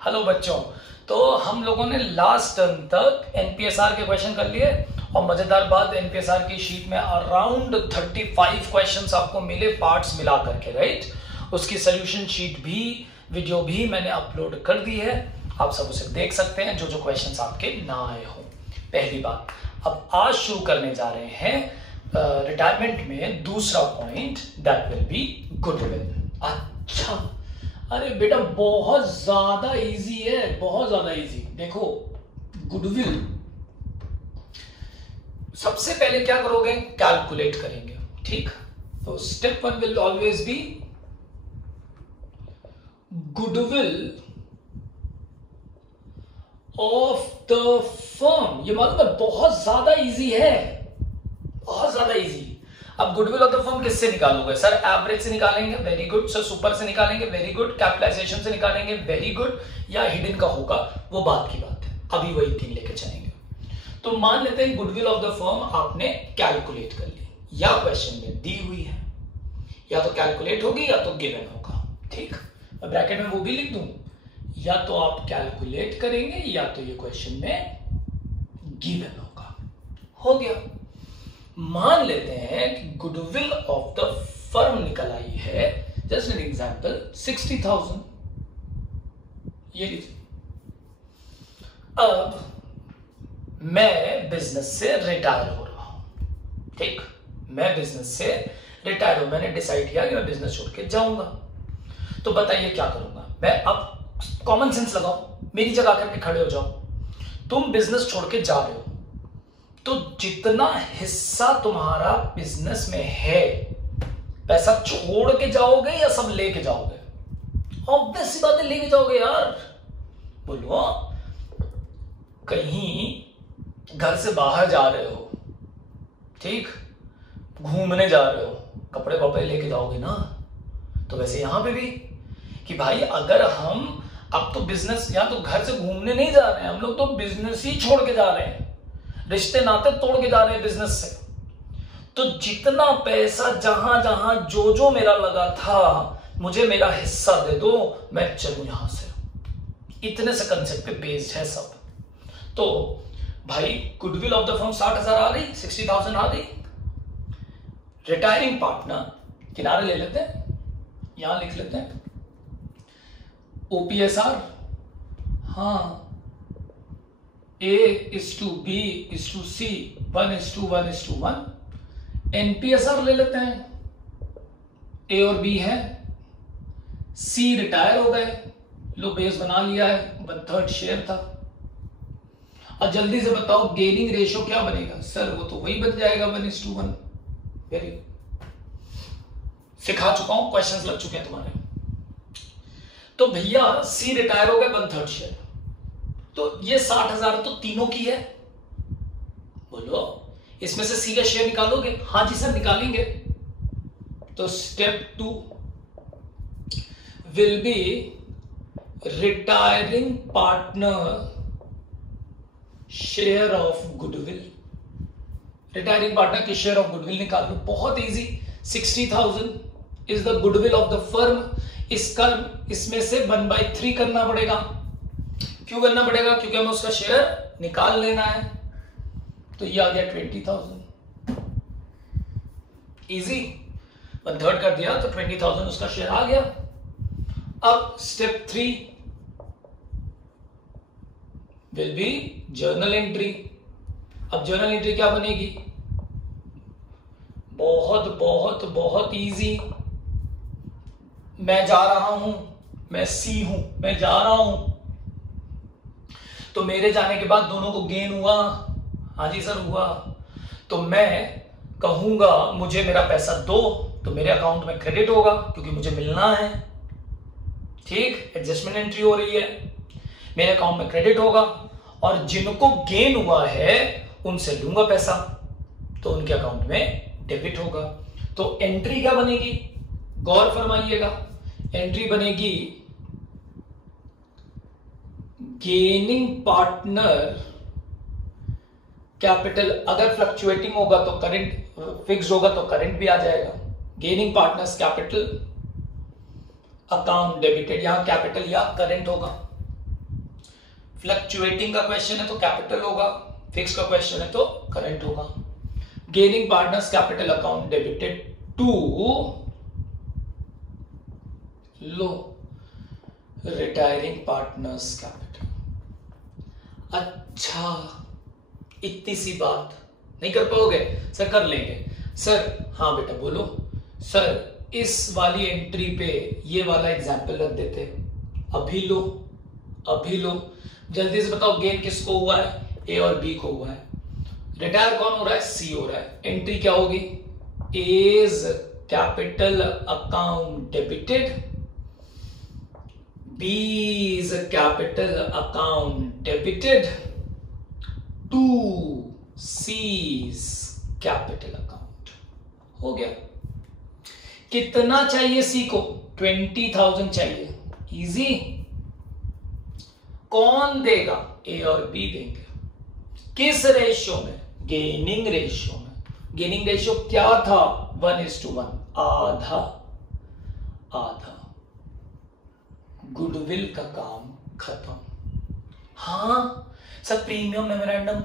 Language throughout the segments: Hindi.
हेलो बच्चों। तो हम लोगों ने लास्ट टर्म तक एनपीएसआर के क्वेश्चन कर लिए और मजेदार बात, एनपीएसआर की शीट में अराउंड 35 क्वेश्चंस आपको मिले पार्ट्स मिला करके, राइट। उसकी सोल्यूशन शीट भी, वीडियो भी मैंने अपलोड कर दी है, आप सब उसे देख सकते हैं जो जो क्वेश्चंस आपके ना आए हो। पहली बात, अब आज शुरू करने जा रहे हैं रिटायरमेंट में दूसरा point, that will be goodwill. अच्छा, अरे बेटा बहुत ज्यादा इजी है, बहुत ज्यादा इजी। देखो गुडविल, सबसे पहले क्या करोगे, कैलकुलेट करेंगे, ठीक। तो step 1 will always be goodwill of the firm. ये मतलब बहुत ज्यादा इजी है, बहुत ज्यादा इजी। अब गुडविल ऑफ द फर्म किससे निकालोगे सर? एवरेज से निकालेंगे, वेरी गुड सर। सुपर से निकालेंगे, वेरी गुड। कैपिटलाइजेशन से निकालेंगे, वेरी गुड। या हिडन का होगा, वो बात की बात है, अभी वही तीन लेके चलेंगे। तो मान लेते हैं गुडविल ऑफ द फर्म आपने कैलकुलेट कर ली, या क्वेश्चन में दी हुई है, या तो कैलकुलेट होगी या तो गिवन होगा, ठीक। मैं ब्रैकेट में वो भी लिख दूं, या तो आप कैलकुलेट करेंगे या तो ये क्वेश्चन में गिवन होगा। हो गया। मान लेते हैं कि गुडविल ऑफ द फर्म निकल आई है, जस्ट एन एग्जांपल 60,000, ये लीजिए। अब मैं बिजनेस से रिटायर हो रहा हूं, ठीक। मैं बिजनेस से रिटायर हूं, मैंने डिसाइड किया कि मैं बिजनेस छोड़ के जाऊंगा। तो बताइए क्या करूंगा मैं? अब कॉमन सेंस लगाओ, मेरी जगह आकर के खड़े हो जाओ। तुम बिजनेस छोड़ के जा रहे हो, तो जितना हिस्सा तुम्हारा बिजनेस में है, पैसा छोड़ के जाओगे या सब लेके जाओगे? ऑब्वियस सी बात है, लेके जाओगे यार। बोलो, कहीं घर से बाहर जा रहे हो, ठीक, घूमने जा रहे हो, कपड़े वपड़े लेके जाओगे ना। तो वैसे यहां पे भी कि भाई अगर हम अब तो बिजनेस, या तो घर से घूमने नहीं जा रहे हैं हम लोग, तो बिजनेस ही छोड़ के जा रहे हैं, रिश्ते नाते तोड़ के जा रहे हैं बिजनेस से। तो जितना पैसा जहां जहां जो जो मेरा लगा था, मुझे मेरा हिस्सा दे दो, मैं चलूं यहां से। इतने से कंसेप्ट पे बेस्ड है सब। तो भाई गुडविल ऑफ द फर्म 60,000 आ गई, 60,000 आ गई। रिटायरिंग पार्टनर किनारे ले लेते हैं, यहां लिख लेते हैं ओपीएसआर, हाँ, A/B/C 1:1:1। एनपीएसआर ले लेते हैं, ए और बी है, सी रिटायर हो गए, लो बेस बना लिया है, 1/3 शेयर था। अब जल्दी से बताओ गेनिंग रेशियो क्या बनेगा? सर वो तो वही बन जाएगा 1:1। वेरी सिखा चुका हूं, क्वेश्चंस लग चुके हैं तुम्हारे। तो भैया सी रिटायर हो गए, 1/3 शेयर, तो ये 60,000 तो तीनों की है। बोलो, इसमें से सी का शेयर निकालोगे? हाँ जी सर निकालेंगे। तो step 2 will be retiring partner share of goodwill. Retiring partner की शेयर ऑफ गुडविल निकाल लो, बहुत easy. 60,000 is the goodwill of the firm. इसमें से 1/3 करना पड़ेगा। क्यों करना पड़ेगा? क्योंकि हमें उसका शेयर निकाल लेना है। तो ये आ गया 20,000, इजी। 1/3 कर दिया तो 20,000 उसका शेयर आ गया। अब step 3 will be journal entry. अब जर्नल एंट्री क्या बनेगी? बहुत बहुत बहुत इजी। मैं जा रहा हूं, मैं सी हूं, मैं जा रहा हूं, तो मेरे जाने के बाद दोनों को गेन हुआ। हाँ जी सर हुआ। तो मैं कहूंगा मुझे मेरा पैसा दो, तो मेरे अकाउंट में क्रेडिट होगा क्योंकि मुझे मिलना है, ठीक। एडजस्टमेंट एंट्री हो रही है, मेरे अकाउंट में क्रेडिट होगा, और जिनको गेन हुआ है उनसे लूंगा पैसा, तो उनके अकाउंट में डेबिट होगा। तो एंट्री क्या बनेगी? गौर फरमाइएगा, एंट्री बनेगी गेनिंग पार्टनर कैपिटल। अगर फ्लक्चुएटिंग होगा तो करंट, फिक्स्ड होगा तो करंट भी आ जाएगा। Gaining partners capital account debited, यहां कैपिटल या करंट होगा, फ्लक्चुएटिंग का क्वेश्चन है तो कैपिटल होगा, फिक्स का क्वेश्चन है तो करंट होगा। Gaining partners capital account debited to लो रिटायरिंग पार्टनर्स कैपिटल। अच्छा, इतनी सी बात नहीं कर पाओगे सर? कर लेंगे सर। हाँ बेटा बोलो सर, इस वाली एंट्री पे ये वाला एग्जाम्पल रख देते। अभी लो, अभी लो, जल्दी से बताओ गेन किसको हुआ है? ए और बी को हुआ है। रिटायर कौन हो रहा है? सी हो रहा है। एंट्री क्या होगी? A's capital account debited, B's capital account debited to C's capital account. हो गया। कितना चाहिए सी को? 20,000 चाहिए। इजी। कौन देगा? ए और बी देंगे। किस रेशियो में? गेनिंग रेशियो में। गेनिंग रेशियो क्या था? 1:1, आधा आधा। गुडविल का काम खत्म। हाँ sir, premium memorandum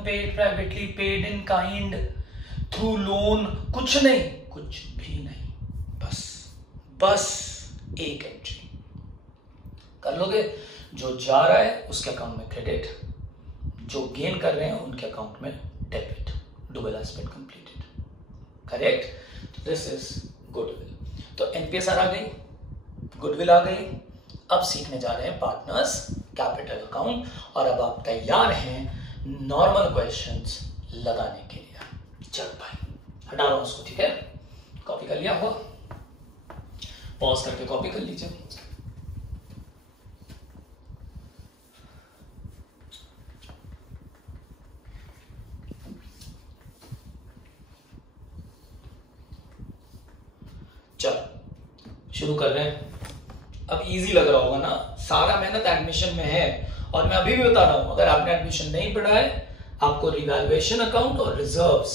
paid privately, paid in kind, through loan, कुछ नहीं, कुछ भी नहीं। बस एक एंट्री कर लोगे। जो जा रहा है उसके अकाउंट में क्रेडिट, जो गेन कर रहे हैं उनके अकाउंट में debit. Dual aspect completed. Correct. This is goodwill. तो एनपीएसआर आ गई, गुडविल आ गई। अब सीखने जा रहे हैं पार्टनर्स कैपिटल अकाउंट, और अब आप तैयार हैं नॉर्मल क्वेश्चंस लगाने के लिए। चल भाई, हटा रहा हूं उसको, ठीक है? कॉपी कर लिया होगा, पॉज करके कॉपी कर लीजिए। चल शुरू कर रहे हैं। अब इजी लग रहा होगा ना? सारा मेहनत एडमिशन में है, और मैं अभी भी बता रहा हूं, अगर आपने एडमिशन नहीं पढ़ा है, आपको रिवैल्यूएशन अकाउंट और रिजर्व्स,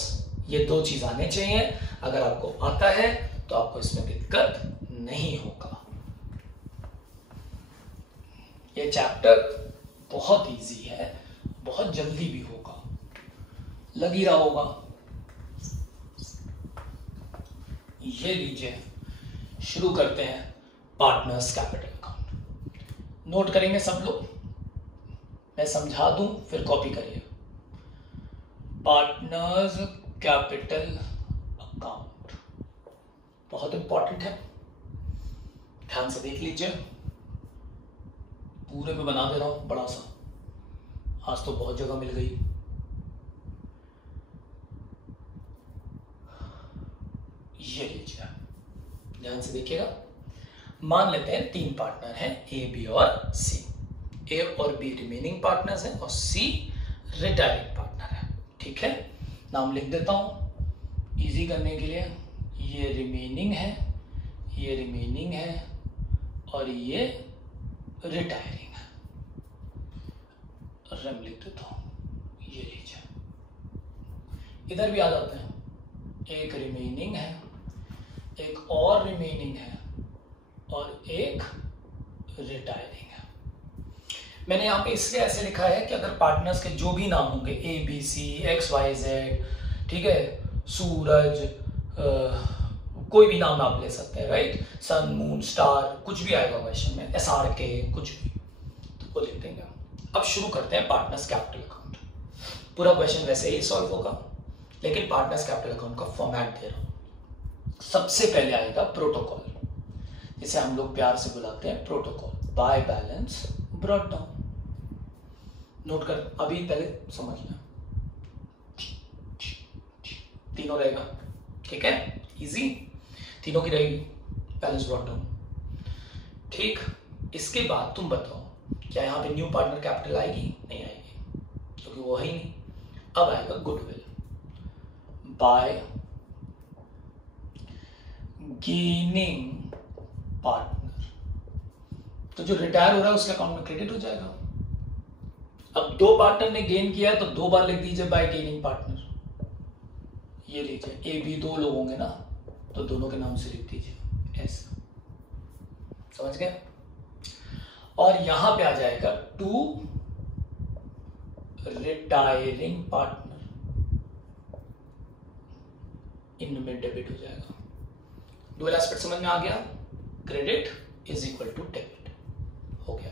ये दो चीज आने चाहिए। अगर आपको आता है तो आपको इसमें दिक्कत नहीं होगा। ये चैप्टर बहुत इजी है, बहुत जल्दी भी होगा, लग ही रहा होगा। ये लीजिए, शुरू करते हैं पार्टनर्स कैपिटल अकाउंट। नोट करेंगे सब लोग, मैं समझा दूं फिर कॉपी करिए। पार्टनर्स कैपिटल अकाउंट बहुत इंपॉर्टेंट है, ध्यान से देख लीजिए। पूरे पे बना दे रहा हूं बड़ा सा, आज तो बहुत जगह मिल गई। ये लीजिए, ध्यान से देखिएगा। मान लेते हैं 3 पार्टनर हैं, ए बी और सी। ए और बी रिमेनिंग पार्टनर्स हैं और सी रिटायरिंग पार्टनर है। ठीक है, नाम लिख देता हूं इजी करने के लिए। ये रिमेनिंग है, ये रिमेनिंग है, और ये रिटायरिंग है। रम लिख देता हूं, ये लीजिए। इधर भी आ जाते हैं, एक रिमेनिंग है, एक और रिमेनिंग है, और एक रिटायरिंग है। मैंने यहां पे इसलिए ऐसे लिखा है कि अगर पार्टनर्स के जो भी नाम होंगे, A B C X Y Z, ठीक है, सूरज, कोई भी नाम आप ले सकते हैं, राइट, सन मून स्टार, कुछ भी आएगा क्वेश्चन में, एस आर के, कुछ भी, तो वो लिख देंगे। अब शुरू करते हैं पार्टनर्स कैपिटल अकाउंट। पूरा क्वेश्चन वैसे ही सॉल्व होगा, लेकिन पार्टनर्स कैपिटल अकाउंट का फॉर्मेट दे रहा हूं। सबसे पहले आएगा प्रोटोकॉल, जिसे हम लोग प्यार से बुलाते हैं protocol, by balance brought down. Note कर, अभी पहले समझना, तीनों रहेगा, ठीक है, इजी, तीनों की रहेगी, बैलेंस ब्रॉट डाउन। ठीक, इसके बाद तुम बताओ क्या यहां पे न्यू पार्टनर कैपिटल आएगी? नहीं आएगी, क्योंकि वो है ही नहीं। अब आएगा गुडविल, बाय गेनिंग पार्टनर, तो जो रिटायर हो रहा है उसके अकाउंट में क्रेडिट हो जाएगा। अब 2 पार्टनर ने गेन किया है तो 2 बार लिख दीजिए बाय गेनिंग पार्टनर। ये लीजिए, ए बी 2 लोग होंगे ना, तो दोनों के नाम से लिख दीजिए ऐसा, समझ गए? और यहां पे आ जाएगा टू रिटायरिंग पार्टनर, इनमें डेबिट हो जाएगा। डुअल एस्पेक्ट समझ में आ गया? Credit is equal to debit हो गया।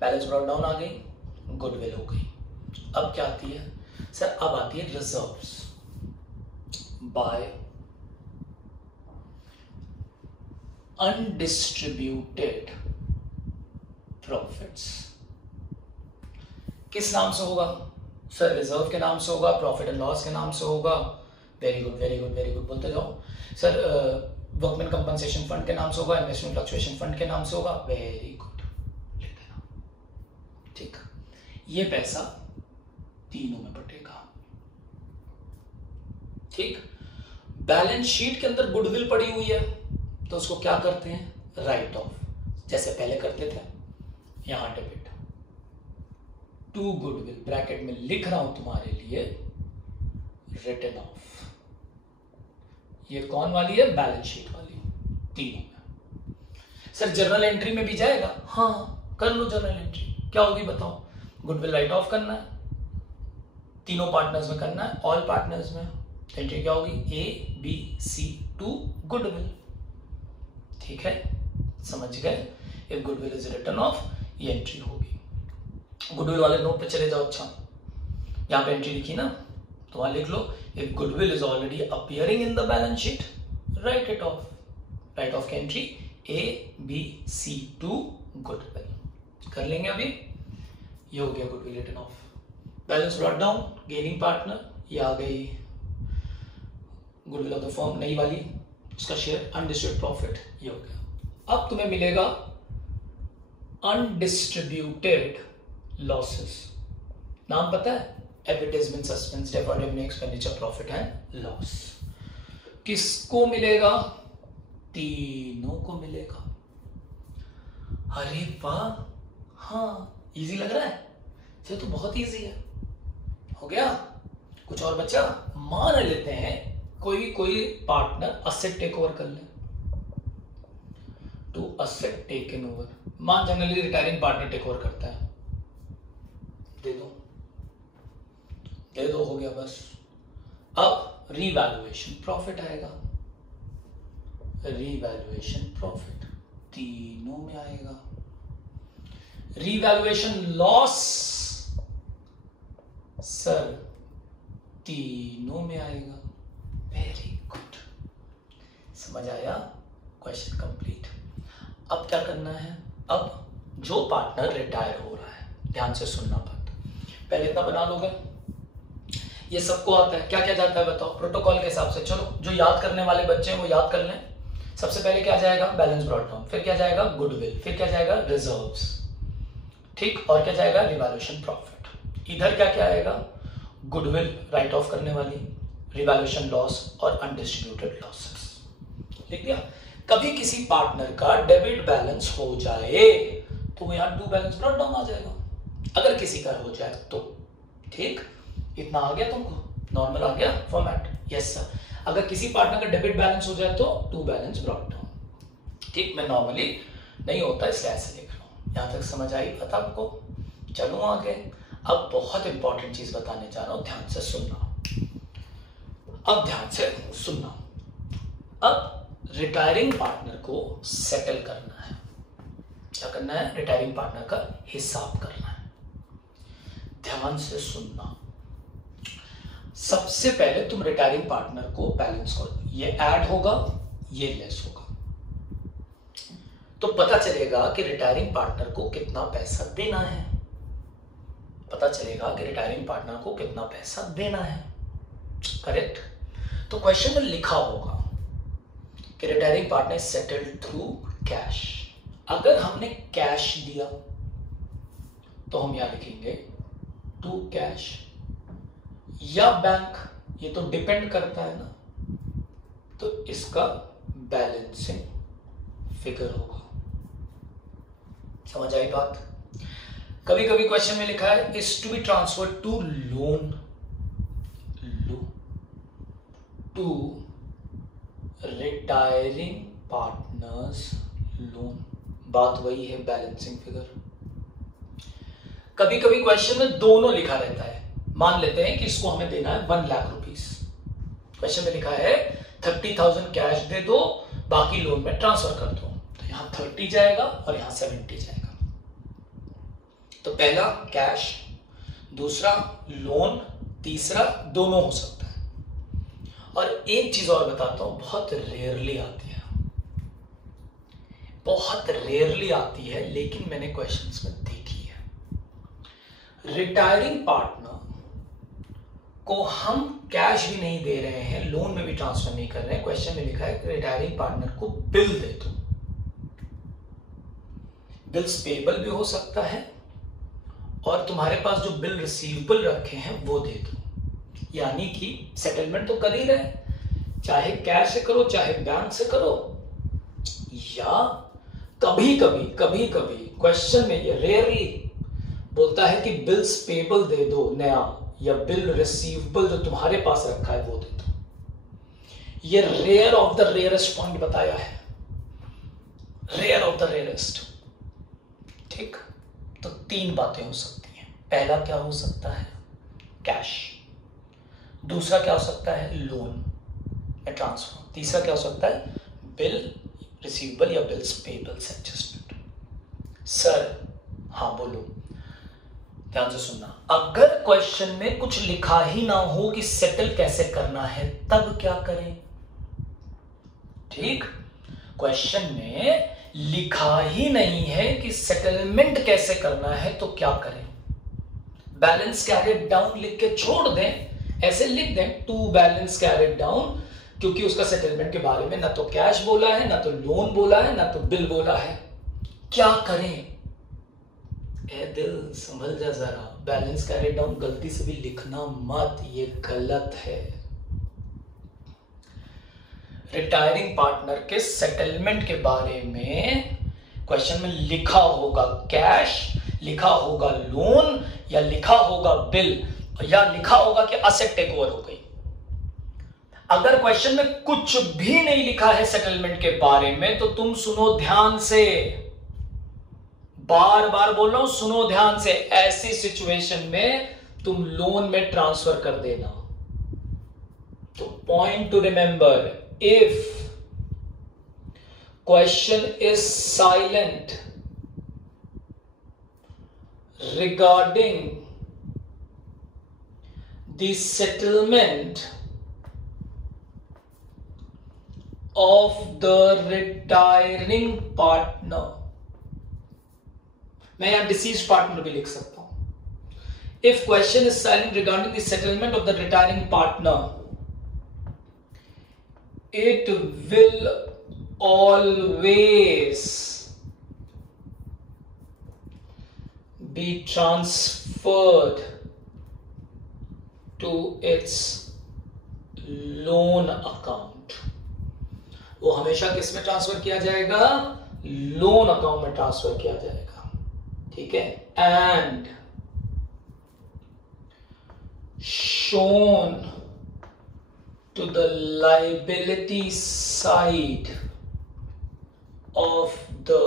बैलेंस ब्रॉट डाउन आ गई, गुडविल हो गई। अब क्या आती है सर? अब आती है रिजर्व्स बाय अनडिस्ट्रीब्यूटेड प्रॉफिट्स। किस नाम से होगा सर? रिजर्व के नाम से होगा, प्रॉफिट एंड लॉस के नाम से होगा। Very good very good very good, बोलते जाओ सर। वर्कमैन कंपनसेशन फंड के नाम से होगा, इन्वेस्टमेंट फ्लक्चुएशन फंड के नाम से होगा। वेरी गुड, लिख देना। ठीक, ये पैसा तीनों में बटेगा। ठीक, बैलेंस शीट के अंदर गुडविल पड़ी हुई है तो उसको क्या करते हैं? राइट ऑफ, जैसे पहले करते थे। यहां डेबिट टू गुडविल, ब्रैकेट में लिख रहा हूं तुम्हारे लिए, रिटन ऑफ। ये कौन वाली है? बैलेंस शीट वाली, तीनों में। सर जर्नल एंट्री में भी जाएगा? हाँ, कर लो जर्नल एंट्री। क्या होगी बताओ? गुडविल राइट ऑफ करना है, तीनों पार्टनर्स में करना है, ऑल पार्टनर्स में। एंट्री क्या होगी? A B C to goodwill. ठीक है, समझ गए? If goodwill is written off, ये एंट्री होगी। गुडविल वाले नोट पे चले जाओ। अच्छा, यहां पे एंट्री लिखी ना, तो वहां लिख लो if goodwill is already appearing in the balance sheet, write it off. Write off की entry A B C to goodwill कर लेंगे अभी। ये हो गया goodwill written off. Balance brought down, gaining partner, ये आ गई गुडविल ऑफ द फर्म नई वाली, उसका शेयर, अनडिस्ट्रीब्यूटेड प्रॉफिट, ये हो गया। अब तुम्हें मिलेगा अनडिस्ट्रीब्यूटेड लॉसेस। नाम पता है? Advertisement, suspense, deferred revenue, expenditure, profit and loss. किसको मिलेगा? तीनों को मिलेगा। अरे वाह, हाँ, इजी लग रहा है? ये तो बहुत इजी है। हो गया? कुछ और बचा? मान लेते हैं कोई पार्टनर असेट टेक ओवर कर ले, टू असेट टेकन ओवर। मान generally retiring partner take over करता है, दे दो, हो गया बस। अब रीवैल्यूएशन प्रॉफिट आएगा, रीवैल्यूएशन प्रॉफिट तीनों में आएगा। रीवैल्यूएशन लॉस सर तीनों में आएगा। वेरी गुड, समझ आया? Question complete. अब क्या करना है? अब जो पार्टनर रिटायर हो रहा है, ध्यान से सुनना बात, पहले इतना बना लोगे, ये सबको आता है। क्या क्या जाता है बताओ प्रोटोकॉल के हिसाब से? चलो, जो याद करने वाले बच्चे हैं वो याद कर लें। सबसे पहले क्या जाएगा? बैलेंस ब्रॉट डाउन, फिर क्या जाएगा? गुडविल, फिर क्या जाएगा? रिजर्व्स, ठीक, और क्या जाएगा? Revaluation profit. इधर क्या क्या आएगा? गुडविल राइट ऑफ करने वाली, रिवैल्यूएशन लॉस और अनडिस्ट्रीब्यूटेड लॉसेस। लिख दिया? कभी किसी पार्टनर का डेबिट बैलेंस हो जाए तो यहां टू बैलेंस ब्रॉट डाउन आ जाएगा, अगर किसी का हो जाए तो। ठीक, इतना आ गया तुमको? नॉर्मल आ गया फॉर्मेट? Yes sir. अगर किसी पार्टनर का डेबिट बैलेंस हो जाए तो टू बैलेंस ब्रॉट डाउन। ठीक, मैं नॉर्मली नहीं होता इसलिए ऐसे लिख रहा हूं। यहां तक समझ आई बात आपको? चलो आगे। अब बहुत इंपॉर्टेंट चीज बताने जा रहा हूं, ध्यान से सुनना। अब ध्यान से सुनना। अब रिटायरिंग पार्टनर को सेटल करना है। क्या करना है? रिटायरिंग पार्टनर का हिसाब करना है। ध्यान से सुनना। सबसे पहले तुम रिटायरिंग पार्टनर को बैलेंस करो, ये ऐड होगा, ये लेस होगा, तो पता चलेगा कि रिटायरिंग पार्टनर को कितना पैसा देना है। पता चलेगा कि रिटायरिंग पार्टनर को कितना पैसा देना है। करेक्ट? तो क्वेश्चन में लिखा होगा कि retiring partner settled through cash. अगर हमने कैश दिया तो हम यहां लिखेंगे टू कैश या बैंक, ये तो डिपेंड करता है ना, तो इसका बैलेंसिंग फिगर होगा। समझ आई बात? कभी कभी क्वेश्चन में लिखा है is to be transfer to loan to retiring partners loan बात वही है बैलेंसिंग फिगर। कभी कभी क्वेश्चन में दोनों लिखा रहता है। मान लेते हैं कि इसको हमें देना है 1 लाख रुपीस। क्वेश्चन में लिखा है 30,000 कैश दे दो, बाकी लोन में ट्रांसफर कर दो। तो यहां 30 जाएगा और यहां 70 जाएगा। तो पहला कैश, दूसरा लोन, तीसरा दोनों हो सकता है। और एक चीज और बताता हूं, बहुत रेयरली आती है, बहुत रेयरली आती है, लेकिन मैंने क्वेश्चंस में देखी है। रिटायरिंग पार्टनर को हम कैश भी नहीं दे रहे हैं, लोन में भी ट्रांसफर नहीं कर रहे हैं। क्वेश्चन में लिखा है कि रिटायरिंग पार्टनर को बिल दे दो। बिल्स पेबल भी हो सकता है और तुम्हारे पास जो बिल रिसीवेबल रखे हैं वो दे दो। यानी कि सेटलमेंट तो कर ही रहे, चाहे कैश से करो चाहे बैंक से करो, या कभी कभी क्वेश्चन में ये रेयरली बोलता है कि बिल्स पेबल दे दो नया, या बिल रिसीवेबल जो तुम्हारे पास रखा है वो दे दो। ये rare of the rarest point बताया है, रेयर ऑफ द रेयरेस्ट। ठीक, तो 3 बातें हो सकती हैं। पहला क्या हो सकता है, कैश। दूसरा क्या हो सकता है, लोन में ट्रांसफर। तीसरा क्या हो सकता है, बिल रिसीवेबल या बिल्स पेबल्स एडजस्टमेंट। सर, हाँ बोलो, ध्यान से सुनना। अगर क्वेश्चन में कुछ लिखा ही ना हो कि सेटल कैसे करना है, तब क्या करें? ठीक, क्वेश्चन में लिखा ही नहीं है कि सेटलमेंट कैसे करना है, तो क्या करें? बैलेंस कैरिड डाउन लिख के छोड़ दें, ऐसे लिख दें टू बैलेंस कैरिड डाउन, क्योंकि उसका सेटलमेंट के बारे में ना तो कैश बोला है, ना तो लोन बोला है, ना तो बिल बोला है। क्या करें? ए दिल, संभल जा जरा। बैलेंस कैरिड डाउन गलती से भी लिखना मत, ये गलत है। रिटायरिंग पार्टनर के सेटलमेंट के बारे में क्वेश्चन में लिखा होगा कैश, लिखा होगा लोन, या लिखा होगा बिल, या लिखा होगा कि असेट टेक ओवर हो गई। अगर क्वेश्चन में कुछ भी नहीं लिखा है सेटलमेंट के बारे में, तो तुम सुनो ध्यान से, बार बार बोल रहा हूं, सुनो ध्यान से। ऐसी सिचुएशन में तुम लोन में ट्रांसफर कर देना। तो point two remember, if question is silent regarding the settlement of the retiring partner, मैं यहां डिसीज्ड पार्टनर भी लिख सकता हूं। If question is silent regarding the settlement of the retiring partner, it will always be transferred to its loan account। वो हमेशा किस में ट्रांसफर किया जाएगा? लोन अकाउंट में ट्रांसफर किया जाएगा। ठीक है, and shown to the liability side of the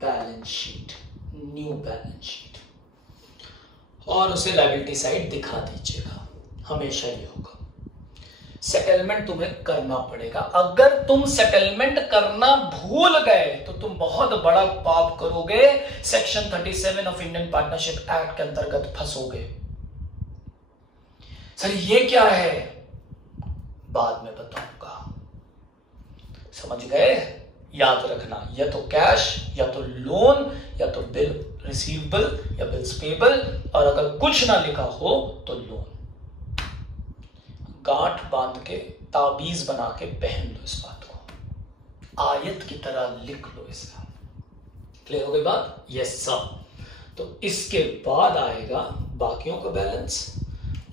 balance sheet, new balance sheet, और उसे लाइबिलिटी साइड दिखा दीजिएगा। हमेशा ये होगा। सेटलमेंट तुम्हें करना पड़ेगा। अगर तुम सेटलमेंट करना भूल गए तो तुम बहुत बड़ा पाप करोगे, section 37 of Indian partnership act के अंतर्गत फंसोगे। सर ये क्या है? बाद में बताऊंगा। समझ गए? याद रखना, या तो कैश, या तो लोन, या तो बिल रिसीवेबल या बिल्स पेबल, और अगर कुछ ना लिखा हो तो लोन। गांठ बांध के, ताबीज बना के पहन लो इस बात को, आयत की तरह लिख लो इसे। क्लियर हो गई बात? Yes sir. तो इसके बाद आएगा बाकियों का बैलेंस,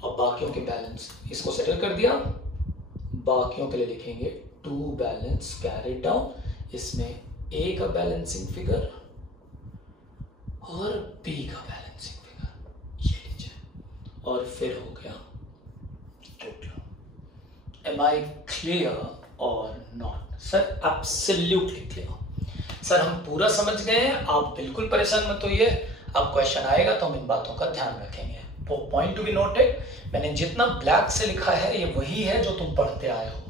और बाकियों के बैलेंस इसको सेटल कर दिया। बाकियों के लिए लिखेंगे टू बैलेंस कैरिड डाउन, इसमें ए का बैलेंसिंग फिगर और बी का बैलेंसिंग फिगर, ये लीजिए, और फिर हो गया total. Am I clear or not? Sir, absolutely clear. Sir हम पूरा समझ गए हैं, आप बिल्कुल परेशान मत होइए। अब क्वेश्चन आएगा तो हम इन बातों का ध्यान रखेंगे। वो पॉइंट टू बी नोटेड, मैंने जितना ब्लैक से लिखा है ये वही है जो तुम पढ़ते आए हो,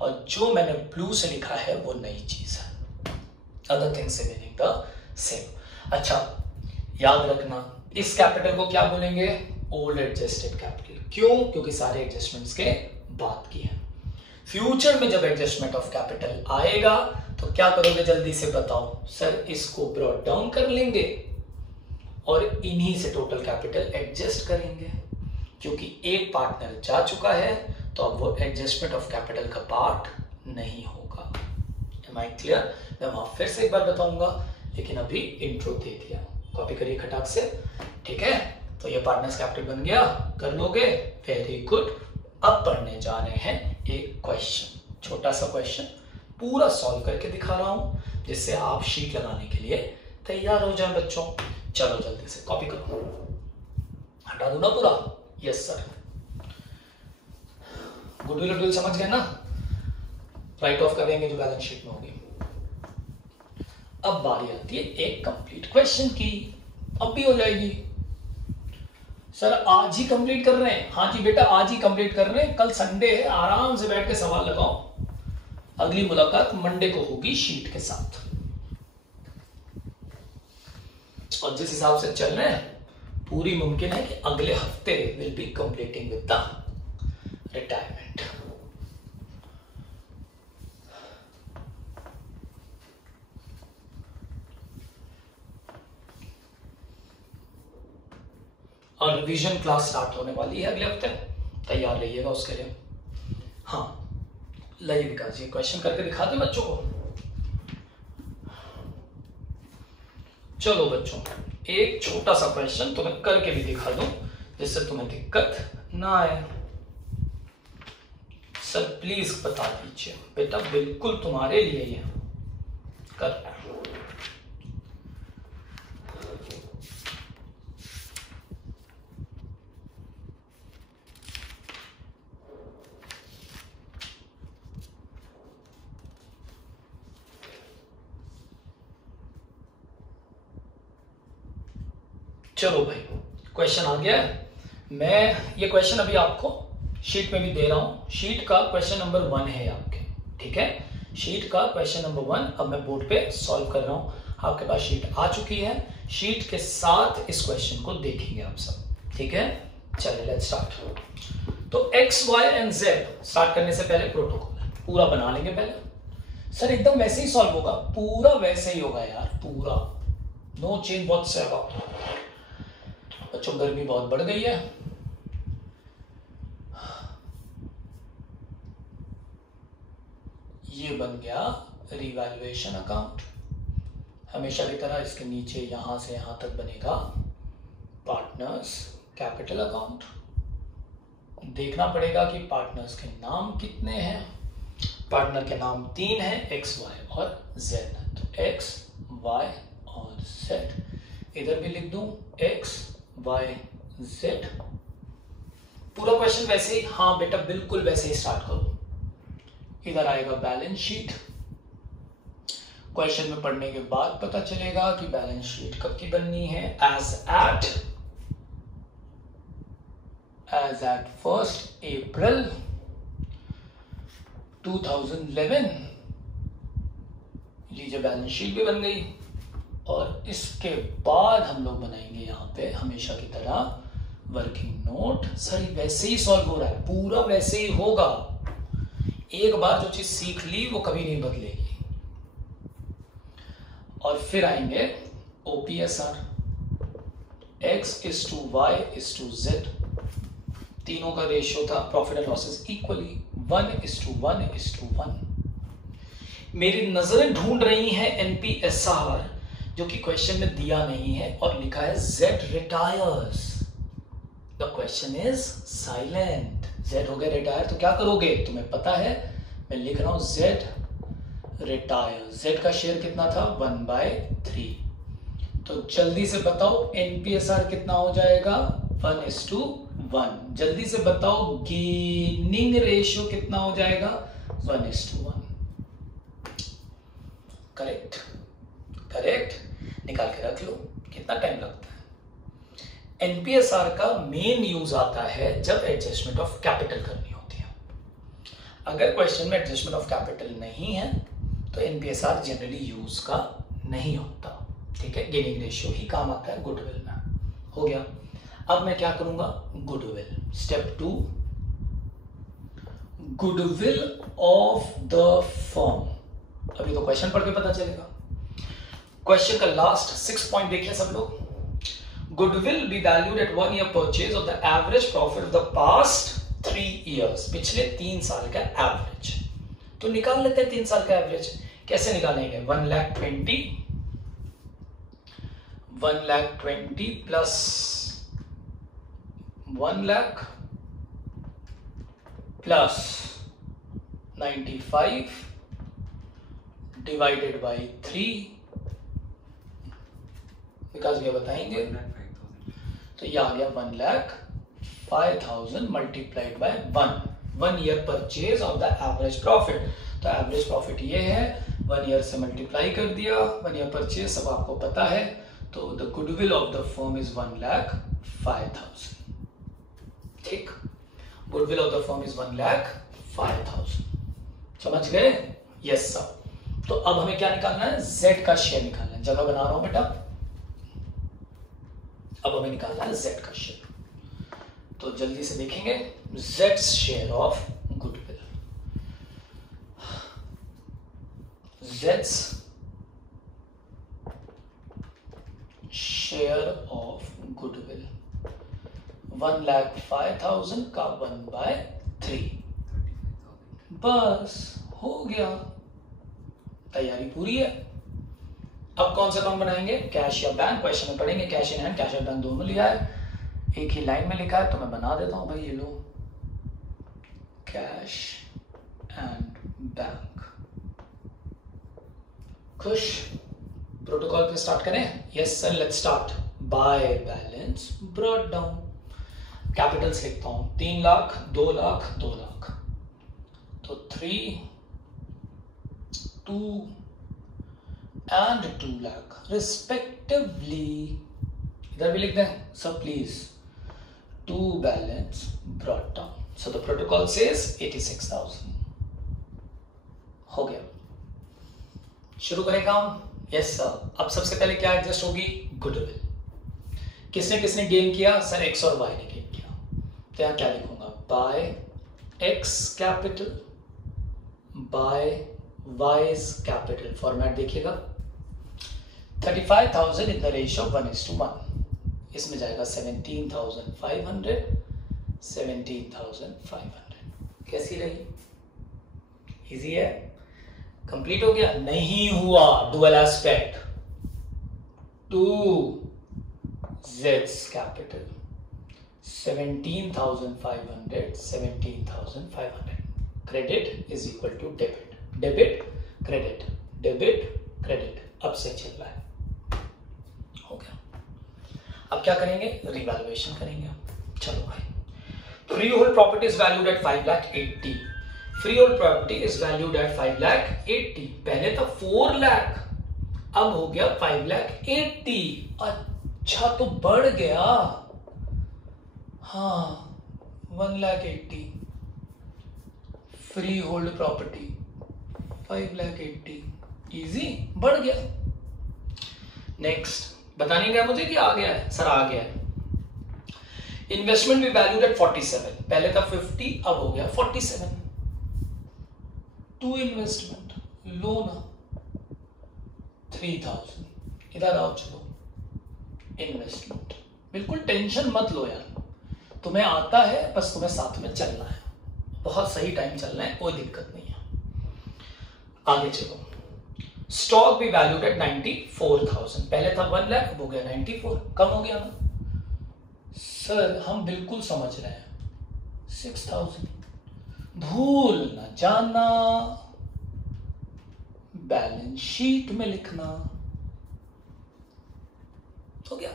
और जो मैंने ब्लू से लिखा है वो नई चीज है। Other things meaning the same. अच्छा याद रखना, इस कैपिटल को क्या बोलेंगे? Old adjusted capital. क्यों? क्योंकि सारे एडजस्टमेंट्स के बाद की है। फ्यूचर में जब एडजस्टमेंट ऑफ कैपिटल आएगा तो क्या करोगे जल्दी से बताओ? सर इसको ब्रॉट डाउन कर लेंगे और इन्हीं से टोटल कैपिटल एडजस्ट करेंगे, क्योंकि एक पार्टनर जा चुका है तो अब वो एडजस्टमेंट ऑफ कैपिटल का पार्ट नहीं होगा। Am I clear? मैं वहां फिर से एक बार बताऊंगा, लेकिन अभी इंट्रो दे दिया। कॉपी करिए खटाक से, ठीक है? तो ये पार्टनर्स कैपिटल बन गया, कर लोगे? Very good. अब पढ़ने जा रहे हैं एक क्वेश्चन, छोटा सा क्वेश्चन पूरा सॉल्व करके दिखा रहा हूं, जिससे आप शीट लगाने के लिए तैयार हो जाए बच्चों। चलो जल्दी से कॉपी करो, हटा दो ना पूरा। यस सर, गुडविल समझ गए ना? राइट ऑफ करेंगे जो बैलेंस शीट में होगी। अब बारी आती है एक कंप्लीट क्वेश्चन की, अब भी हो जाएगी। सर आज ही कंप्लीट कर रहे हैं? हाँ जी बेटा आज ही कंप्लीट कर रहे हैं, कल संडे है, आराम से बैठ के सवाल लगाओ। अगली मुलाकात मंडे को होगी शीट के साथ। और जिस हिसाब से चल रहे हैं पूरी मुमकिन है कि अगले हफ्ते will be completing with the retirement. और रिवीजन क्लास स्टार्ट होने वाली है अगले हफ्ते, तैयार रहिएगा उसके लिए। हाँ लाइए विकास जी क्वेश्चन करके दिखा दे बच्चों को। चलो बच्चों एक छोटा सा क्वेश्चन तुम्हें करके भी दिखा दूं, जिससे तुम्हें दिक्कत ना आए। सर प्लीज बता दीजिए बेटा, बिल्कुल तुम्हारे लिए ही कर। चलो भाई क्वेश्चन आ गया है। मैं ये क्वेश्चन अभी आपको शीट में भी दे रहा हूं। शीट का क्वेश्चन नंबर 1 है आपके, ठीक है? शीट का क्वेश्चन नंबर 1 अब मैं बोर्ड पे सॉल्व कर रहा हूं। आपके पास शीट आ चुकी है, शीट के साथ इस क्वेश्चन को देखेंगे आप सब, ठीक है? चलिए लेट्स स्टार्ट। तो X Y and Z start करने से पहले प्रोटोकॉल पूरा बना लेंगे पहले। सर एकदम वैसे ही सॉल्व होगा? पूरा वैसे ही होगा यार, पूरा, नो चेंज व्हाटसएवर। बच्चों गर्मी बहुत बढ़ गई है, ये बन गया रिवैल्यूएशन अकाउंट। हमेशा की तरह इसके नीचे यहां से यहां तक बनेगा पार्टनर्स कैपिटल अकाउंट। देखना पड़ेगा कि पार्टनर्स के नाम कितने हैं। पार्टनर के नाम 3 हैं, एक्स वाई और जेड। तो एक्स वाई और जेड इधर भी लिख दूं, एक्स वाई जेड। पूरा क्वेश्चन वैसे ही, हाँ बेटा बिल्कुल वैसे ही स्टार्ट करो। इधर आएगा बैलेंस शीट। क्वेश्चन में पढ़ने के बाद पता चलेगा कि बैलेंस शीट कब की बननी है। एज एट 1 अप्रैल 2011 लीजिए बैलेंस शीट भी बन गई। और इसके बाद हम लोग बनाएंगे यहां पे हमेशा की तरह वर्किंग नोट। सर वैसे ही सॉल्व हो रहा है, पूरा वैसे ही होगा। एक बार जो चीज सीख ली वो कभी नहीं बदलेगी। और फिर आएंगे OPSR, X:Y:Z। तीनों का रेशियो था प्रॉफिट एंड लॉसेस इक्वली 1:1:1। मेरी नजरें ढूंढ रही हैं NPSR, जो कि क्वेश्चन में दिया नहीं है, और लिखा है Z retires. The question is silent. Z हो गया रिटायर, तो क्या करोगे तुम्हें पता है, मैं लिख रहा हूं Z रिटायर। Z का शेयर कितना था 1/3। तो जल्दी से बताओ NPSR कितना हो जाएगा 1:1। जल्दी से बताओ गेनिंग रेशियो कितना हो जाएगा 1:1। करेक्ट। करेक्ट, निकाल के रख लो। कितना टाइम लगता है? एनपीएसआर का मेन यूज आता है जब एडजस्टमेंट ऑफ कैपिटल करनी होती है। अगर क्वेश्चन में एडजस्टमेंट ऑफ कैपिटल नहीं है तो एनपीएसआर जनरली यूज का नहीं होता, ठीक है। गेनिंग रेशियो ही काम आता है गुडविल में। हो गया। अब मैं क्या करूंगा? Goodwill. Step 2, goodwill of the firm. अभी तो क्वेश्चन पढ़ के पता चलेगा। क्वेश्चन का लास्ट 6 पॉइंट देखिए सब लोग। Goodwill be valued at 1 year purchase of the average profit of the past 3 years, पिछले 3 साल का एवरेज। तो निकाल लेते हैं 3 साल का एवरेज। कैसे निकालेंगे? 1,20,000 plus 1 lakh plus 95 divided by 3, because ये बताएंगे। तो ये आ गया 1,05,000 multiplied by 1 year purchase of the average profit. तो एवरेज प्रॉफिट ये है, 1 ईयर से मल्टीप्लाई कर दिया, 1 ईयर परचेज सब आपको पता है। तो the goodwill of the firm is 1,05,000। ठीक, goodwill of the firm is 1,05,000। समझ गए? Yes sir. तो अब हमें क्या निकालना है? जेड का शेयर निकालना है। जगह बना रहा हूं बेटा। अब हमें निकालना है जेड का शेयर। तो जल्दी से देखेंगे। Z share of goodwill, Jades share of goodwill 1,05,000 का 1/3। बस हो गया, तैयारी पूरी है। अब कौन सा अकाउंट बनाएंगे? कैश या बैंक। क्वेश्चन में पढ़ेंगे कैश इन हैंड, कैश या बैंक दोनों लिया है, एक ही लाइन में लिखा है। तो मैं बना देता हूं भाई, ये लो, कैश एंड बैंक। खुश? प्रोटोकॉल पे स्टार्ट करें? Yes sir, let's start. By balance brought down. Capitals लिखता हूं, 3 लाख, 2 लाख, 2 लाख। तो 3, 2 and 2 lakh respectively। इधर भी लिख दें सब please. To balance brought down, so the protocol says 86,000। हो गया। शुरू करें काम? Yes sir. अब सबसे पहले क्या एडजस्ट होगी? गुडविल। किसने किसने गेन किया? सर एक्स और वाई ने गेन किया। तो यहां क्या लिखूंगा? By X capital by Y's capital. Format देखिएगा, 35,000 इन द रेशियो 1:1। इसमें जाएगा 17,500, 17,500। कैसी रही? इजी है? कंप्लीट हो गया? नहीं हुआ। डुअल एस्पेक्ट, 2 जेड्स capital 17,500, 17,500। Credit is equal to debit, debit credit, debit credit. अब से चल रहा है। हो गया। अब क्या करेंगे? रिवैल्यूएशन करेंगे। चलो भाई। Free hold property is valued at 5,80,000। Free hold property is valued at 5,80,000। पहले था 4 लाख, अब हो गया 5,80,000। अच्छा, तो बढ़ गया। हाँ, 1,80,000 फ्री होल्ड प्रॉपर्टी 5,80,000। इजी, बढ़ गया। नेक्स्ट, बताने गया मुझे कि आ गया है? सर आ गया है। इन्वेस्टमेंट भी वैल्यूड एट 47। पहले था 50, अब हो गया 47। To investment, loan 3,000। इधर आओ, चलो इन्वेस्टमेंट। बिल्कुल टेंशन मत लो यार, तुम्हें आता है, बस तुम्हें साथ में चलना है। बहुत सही टाइम चलना है, कोई दिक्कत नहीं है। आगे चलो। स्टॉक भी वैल्यूड एट 94,000। पहले था 1 लाख, अब हो गया 94। कम हो गया ना? सर हम बिल्कुल समझ रहे हैं, 6,000। भूल न जाना, बैलेंस शीट में लिखना। हो गया।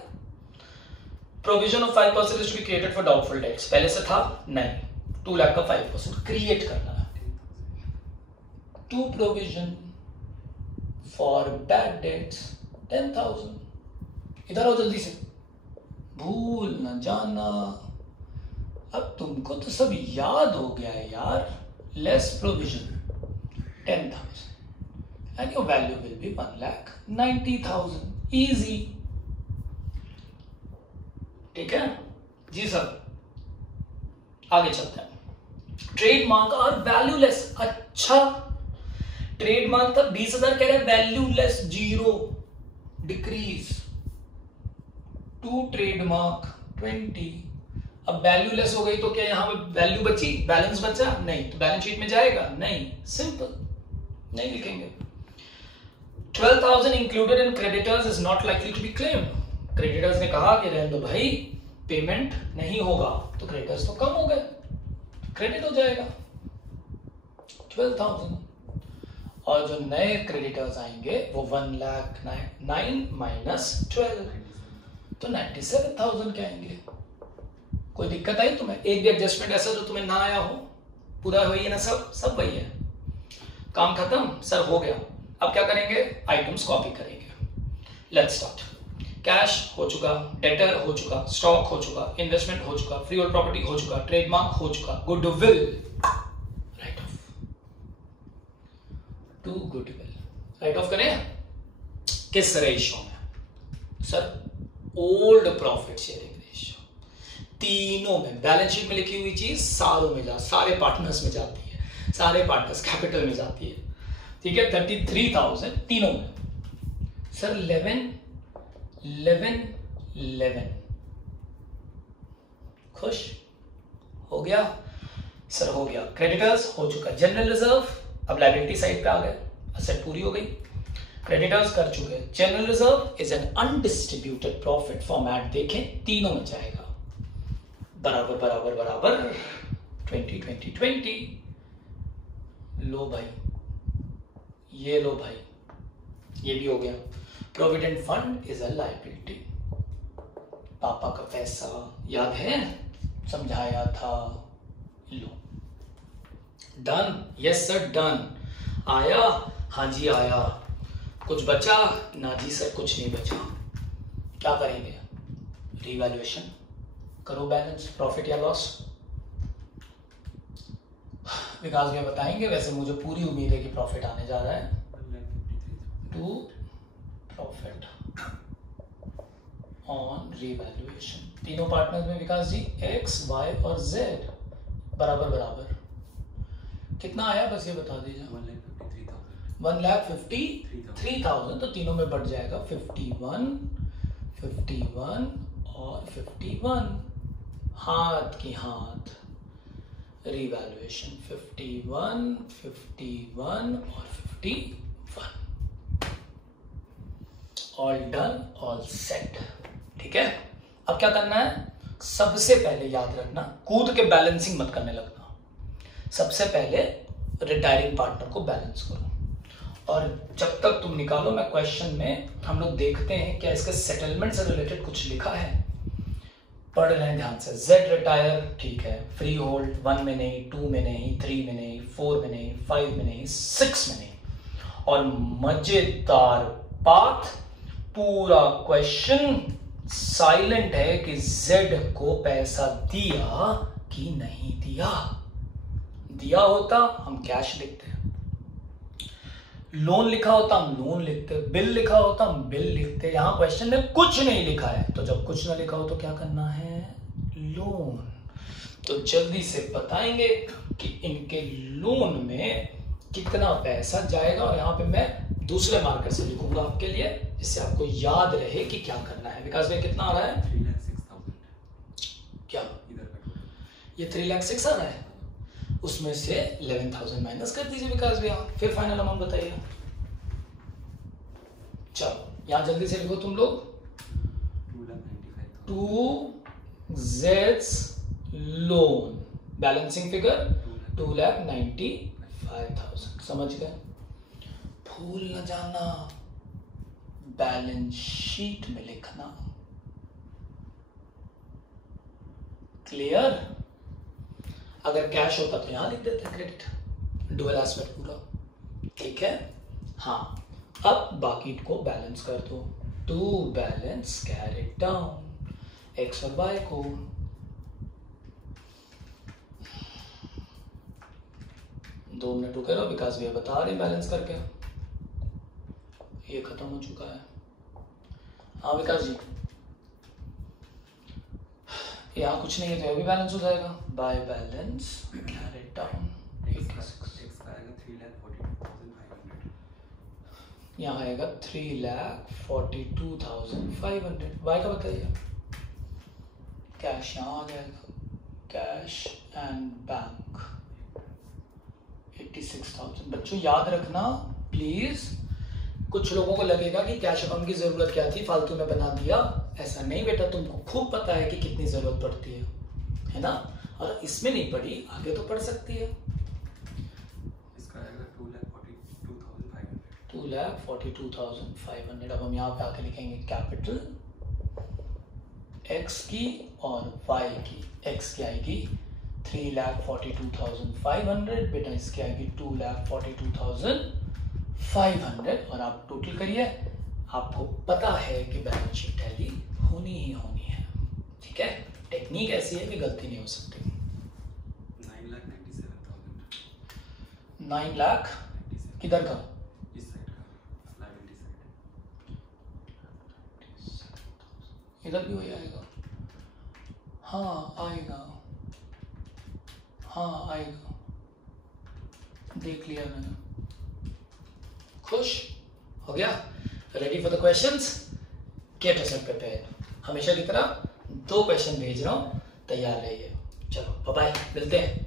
Provision of 5% is to be created for doubtful debts. पहले से था नहीं, 2 लाख का 5% क्रिएट करना है। To provision for bad debts 10,000। इधर आओ जल्दी से, भूल न जाना। अब तुमको तो सब याद हो गया है यार। Less provision 10,000 and your value will be 1,90,000। Easy, ठीक है जी सर। आगे चलते हैं। Trademark are valueless. अच्छा, ट्रेडमार्क था 20,000, कह रहे हैं वैल्यूलेस 0, डिक्रीज टू ट्रेडमार्क 20। अब वैल्यूलेस हो गई तो क्या यहां पे वैल्यू बची, बैलेंस बचा? नहीं, तो बैलेंस शीट में जाएगा नहीं, सिंपल नहीं लिखेंगे। 12,000 included in creditors is not likely to be claimed. Creditors ने कहा कि रहने दो भाई, पेमेंट नहीं होगा, तो क्रेडिटर्स तो कम हो गए, क्रेडिट हो जाएगा 12,000। और जो नए क्रेडिटर्स आएंगे वो 1,09,000 माइनस 12, तो 97,000 के आएंगे। कोई दिक्कत आई तुम्हें? एक भी एडजस्टमेंट ऐसा जो तुम्हें ना आया हो? पूरा वही है ना, सब वही है। काम खत्म सर, हो गया। अब क्या करेंगे? आइटम्स कॉपी करेंगे। Let's start. कैश हो चुका, डेटर हो चुका, स्टॉक हो चुका, इन्वेस्टमेंट हो चुका, फ्री होल्ड प्रॉपर्टी हो चुका, ट्रेडमार्क हो चुका, goodwill write off to goodwill write off करें किस रेशियो में? Sir old profit sharing ratio. तीनों में, बैलेंस शीट में लिखी हुई चीज सारों में सारे पार्टनर्स में जाती है, सारे पार्टनर्स कैपिटल में जाती है, ठीक है। 33,000 तीनों में। सर 11 खुश हो गया? सर हो गया। क्रेडिटर्स हो चुका, जनरल रिजर्व अब लायबिलिटी साइड पे आ गए, असेट पूरी हो गई, क्रेडिटर्स कर चुके। General reserve is an undistributed profit format, देखें तीनों में जाएगा, बराबर बराबर बराबर 20 लो भाई, ये लो भाई, ये भी हो गया। Provident fund is a liability, पापा का पैसा याद है, समझाया था, लो। डन? Yes sir done. आया? हाँ जी आया। कुछ बचा? ना जी सर कुछ नहीं बचा। क्या करेंगे? रीवैल्यूएशन करो, बैलेंस प्रॉफिट या लॉस। विकास भैया बताएंगे, वैसे मुझे पूरी उम्मीद है कि प्रॉफिट आने जा रहा है। टू प्रॉफिट ऑन रीवैल्यूएशन, तीनों पार्टनर्स में विकास जी एक्स वाई और जेड बराबर बराबर कितना आया बस ये बता दीजिए। 1,53,000, तो तीनों में बढ़ जाएगा 51 और 51, हाथ की हाथ रीवैल्यूएशन 51 और 51, ऑल डन ऑल सेट, ठीक है। अब क्या करना है? सबसे पहले याद रखना, कूद के बैलेंसिंग मत करने लगना, सबसे पहले रिटायरिंग पार्टनर को बैलेंस करो। और जब तक तुम निकालो, मैं क्वेश्चन में हम लोग देखते हैं क्या इसके सेटलमेंट से रिलेटेड कुछ लिखा है, पढ़ रहे हैं ध्यान से। जेड रिटायर ठीक है, फ्री होल्ड 1 में नहीं, 2 में नहीं, 3 में नहीं, 4 में नहीं, 5 में नहीं, 6 में नहीं। और मजेदार बात, पूरा क्वेश्चन साइलेंट है कि जेड को पैसा दिया कि नहीं दिया। दिया होता हम कैश लिखते, लोन लिखा होता हम लोन लिखते, बिल लिखा होता हम बिल लिखते। यहां क्वेश्चन में कुछ नहीं लिखा है, तो जब कुछ ना लिखा हो तो क्या करना है? लोन। तो जल्दी से बताएंगे कि इनके लोन में कितना पैसा जाएगा, और यहां पे मैं दूसरे मार्कर से लिखूंगा आपके लिए, जिससे आपको याद रहे कि क्या करना है। विकास भाई कितना आ रहा है? 3,06,000 क्या ये 3,06,000 आ रहा है? उसमें से 11,000 माइनस कर दीजिए विकास भैया, फिर फाइनल अमाउंट बताइए। चलो यहां जल्दी से लिखो तुम लोग, 2Z's लोन, बैलेंसिंग फिगर 2,95,000, समझ गए? भूल न जाना, बैलेंस शीट में लिखना, क्लियर? अगर कैश होता तो यहां लिख देते क्रेडिट, डुअल एस्पेक्ट पूरा, ठीक है। हाँ अब बाकी को बैलेंस कर दो, to balance carry down X और वाई को। दो मिनट रुके रहो, विकास भैया बता रहे बैलेंस करके। ये खत्म हो चुका है। हाँ विकास जी, यहाँ कुछ नहीं है तो अभी बैलेंस हो जाएगा, बाय बैलेंस कैरी डाउन। यहाँ आएगा 3,42,500। वाई का बताइए। कैश यहाँ आ जाएगा, कैश एंड बैंक 86,000। बच्चों याद रखना प्लीज, कुछ लोगों को लगेगा कि कैश अकाउंट की जरूरत क्या थी, फालतू में बना दिया। ऐसा नहीं बेटा, तुमको खूब पता है कि कितनी जरूरत पड़ती है ना। और इसमें नहीं पड़ी, आगे तो पड़ सकती है। इसका आएगा 2,42,500। 2,42,500। अब हम यहाँ पे आके लिखेंगे कैपिटल एक्स की और वाई की। एक्स की आएगी 3,42,500, बेटा इसकी आएगी 2,42,500। और आप टोटल करिए, आपको पता है कि बैलेंस शीट टैली होनी ही होनी है। ठीक है, टेक्निक ऐसी है कि गलती नहीं हो सकती। 9,97,000। 9 लाख किधर का? इस साइड का, लायबिलिटी साइड। इधर भी वही आएगा। हाँ आएगा, हाँ आएगा, देख लिया मैंने। खुश हो गया? Ready for the questions? Get yourself prepared. हमेशा की तरह 2 क्वेश्चन भेज रहा हूँ, तैयार रहिए। चलो बाय बाय, मिलते हैं।